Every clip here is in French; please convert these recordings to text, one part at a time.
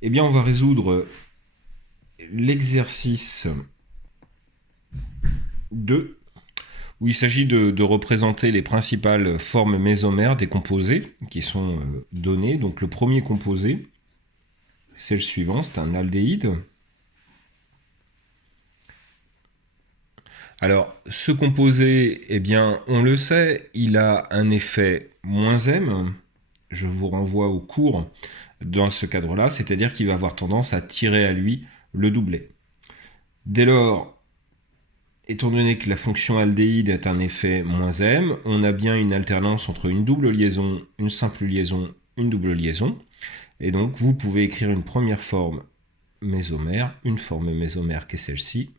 Eh bien, on va résoudre l'exercice 2, où il s'agit de représenter les principales formes mésomères des composés qui sont données. Donc le premier composé, c'est le suivant, c'est un aldéhyde. Alors, ce composé, eh bien, on le sait, il a un effet -m. Je vous renvoie au cours dans ce cadre-là, c'est-à-dire qu'il va avoir tendance à tirer à lui le doublet. Dès lors, étant donné que la fonction aldéhyde est un effet -m, on a bien une alternance entre une double liaison, une simple liaison, une double liaison. Et donc, vous pouvez écrire une première forme mésomère, une forme mésomère qui est celle-ci.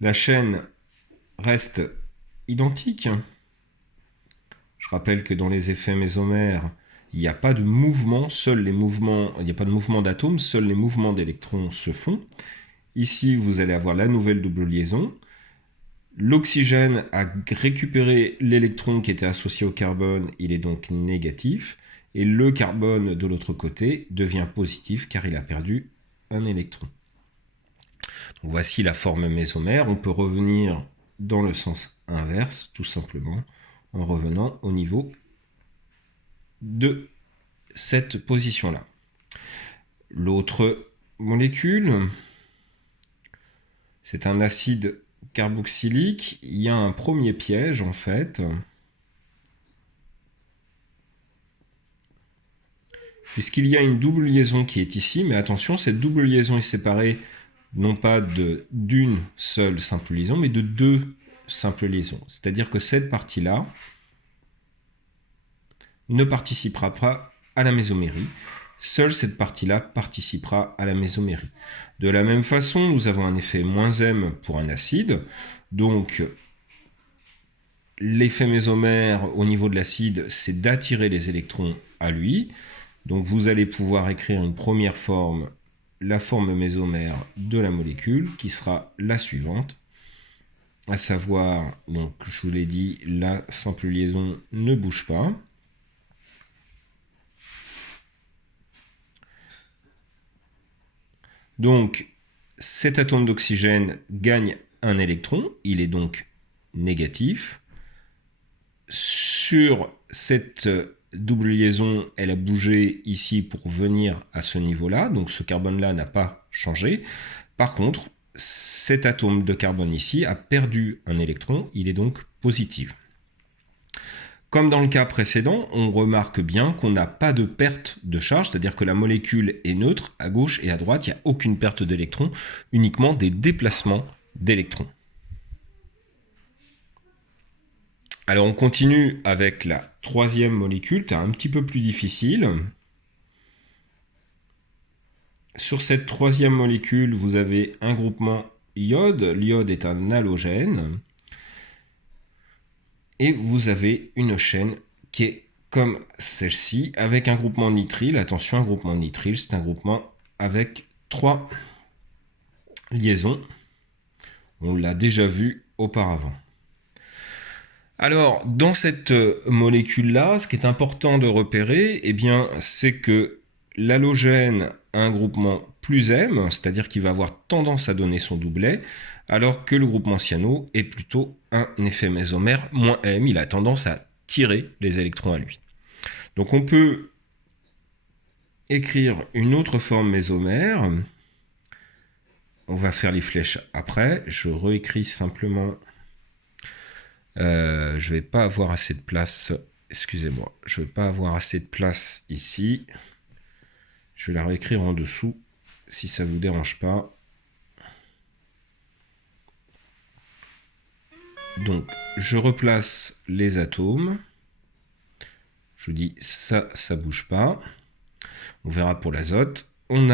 La chaîne reste identique. Je rappelle que dans les effets mésomères, il n'y a pas de mouvement, il n'y a pas de mouvement d'atomes, seuls les mouvements d'électrons se font. Ici, vous allez avoir la nouvelle double liaison. L'oxygène a récupéré l'électron qui était associé au carbone, il est donc négatif. Et le carbone de l'autre côté devient positif car il a perdu un électron. Donc voici la forme mésomère. On peut revenir dans le sens inverse, tout simplement, en revenant au niveau de cette position-là. L'autre molécule, c'est un acide carboxylique. Il y a un premier piège, en fait, puisqu'il y a une double liaison qui est ici, mais attention, cette double liaison est séparée non pas d'une seule simple liaison, mais de deux simples liaisons. C'est-à-dire que cette partie-là ne participera pas à la mésomérie. Seule cette partie-là participera à la mésomérie. De la même façon, nous avons un effet -m pour un acide. Donc, l'effet mésomère au niveau de l'acide, c'est d'attirer les électrons à lui. Donc, vous allez pouvoir écrire une première forme, la forme mésomère de la molécule, qui sera la suivante. À savoir, donc, je vous l'ai dit, la simple liaison ne bouge pas. Donc, cet atome d'oxygène gagne un électron, il est donc négatif. Sur cette double liaison, elle a bougé ici pour venir à ce niveau-là, donc ce carbone-là n'a pas changé. Par contre, cet atome de carbone ici a perdu un électron, il est donc positif. Comme dans le cas précédent, on remarque bien qu'on n'a pas de perte de charge, c'est-à-dire que la molécule est neutre, à gauche et à droite, il n'y a aucune perte d'électrons, uniquement des déplacements d'électrons. Alors on continue avec la troisième molécule, c'est un petit peu plus difficile. Sur cette troisième molécule, vous avez un groupement iode, l'iode est un halogène, et vous avez une chaîne qui est comme celle-ci, avec un groupement nitrile. Attention, un groupement nitrile, c'est un groupement avec 3 liaisons. On l'a déjà vu auparavant. Alors, dans cette molécule-là, ce qui est important de repérer, eh bien, c'est que l'halogène a un groupement plus M, c'est-à-dire qu'il va avoir tendance à donner son doublet, alors que le groupement cyano est plutôt un effet mésomère -M, il a tendance à tirer les électrons à lui. Donc on peut écrire une autre forme mésomère. On va faire les flèches après. Je réécris simplement. Je vais pas avoir assez de place. Excusez-moi. Je vais pas avoir assez de place ici. Je vais la réécrire en dessous, si ça vous dérange pas. Donc, je replace les atomes. Je dis ça, ça bouge pas. On verra pour l'azote. On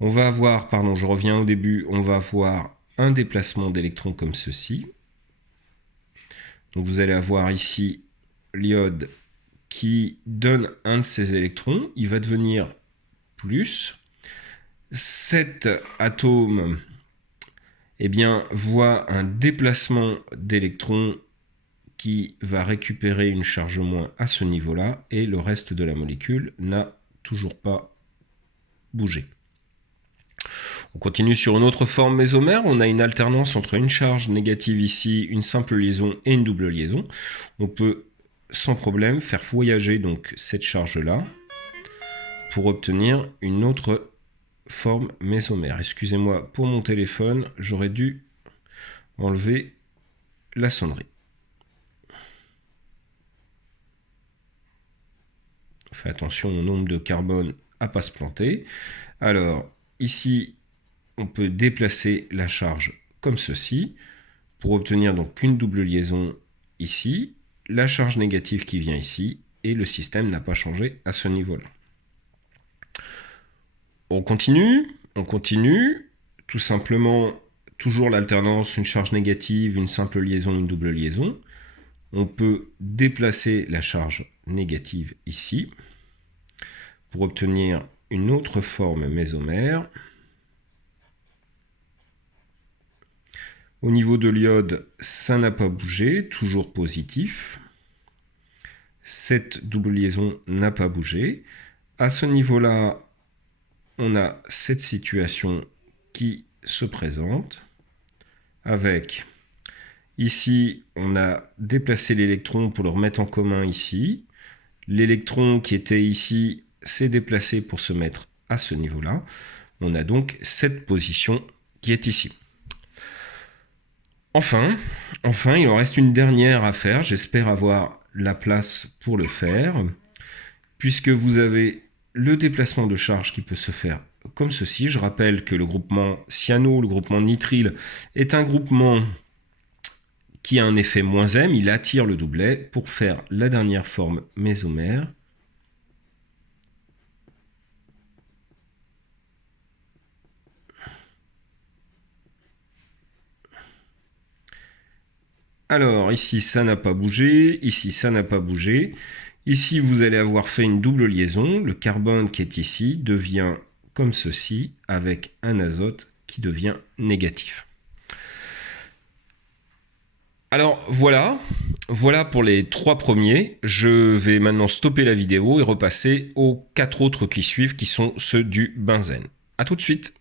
va avoir, pardon, je reviens au début, on va avoir un déplacement d'électrons comme ceci. Donc vous allez avoir ici l'iode qui donne un de ces électrons, il va devenir plus. Cet atome, eh bien, voit un déplacement d'électrons qui va récupérer une charge moins à ce niveau-là, et le reste de la molécule n'a toujours pas bougé. On continue sur une autre forme mésomère. On a une alternance entre une charge négative ici, une simple liaison et une double liaison. On peut sans problème faire voyager donc cette charge-là pour obtenir une autre forme mésomère. Excusez-moi pour mon téléphone, j'aurais dû enlever la sonnerie. Fais attention au nombre de carbone à ne pas se planter. Alors, ici, on peut déplacer la charge comme ceci pour obtenir donc une double liaison ici, la charge négative qui vient ici, et le système n'a pas changé à ce niveau-là. On continue, tout simplement, toujours l'alternance, une charge négative, une simple liaison, une double liaison. On peut déplacer la charge négative ici pour obtenir une autre forme mésomère. Au niveau de l'iode, ça n'a pas bougé, toujours positif. Cette double liaison n'a pas bougé. À ce niveau-là, on a cette situation qui se présente avec, ici, on a déplacé l'électron pour le remettre en commun ici. L'électron qui était ici s'est déplacé pour se mettre à ce niveau-là. On a donc cette position qui est ici. Enfin, il en reste une dernière à faire. J'espère avoir la place pour le faire, puisque vous avez le déplacement de charge qui peut se faire comme ceci. Je rappelle que le groupement cyano, le groupement nitrile, est un groupement qui a un effet -M. Il attire le doublet pour faire la dernière forme mésomère. Alors, ici, ça n'a pas bougé. Ici, ça n'a pas bougé. Ici, vous allez avoir fait une double liaison. Le carbone qui est ici devient comme ceci, avec un azote qui devient négatif. Alors, voilà pour les 3 premiers. Je vais maintenant stopper la vidéo et repasser aux 4 autres qui suivent, qui sont ceux du benzène. A tout de suite.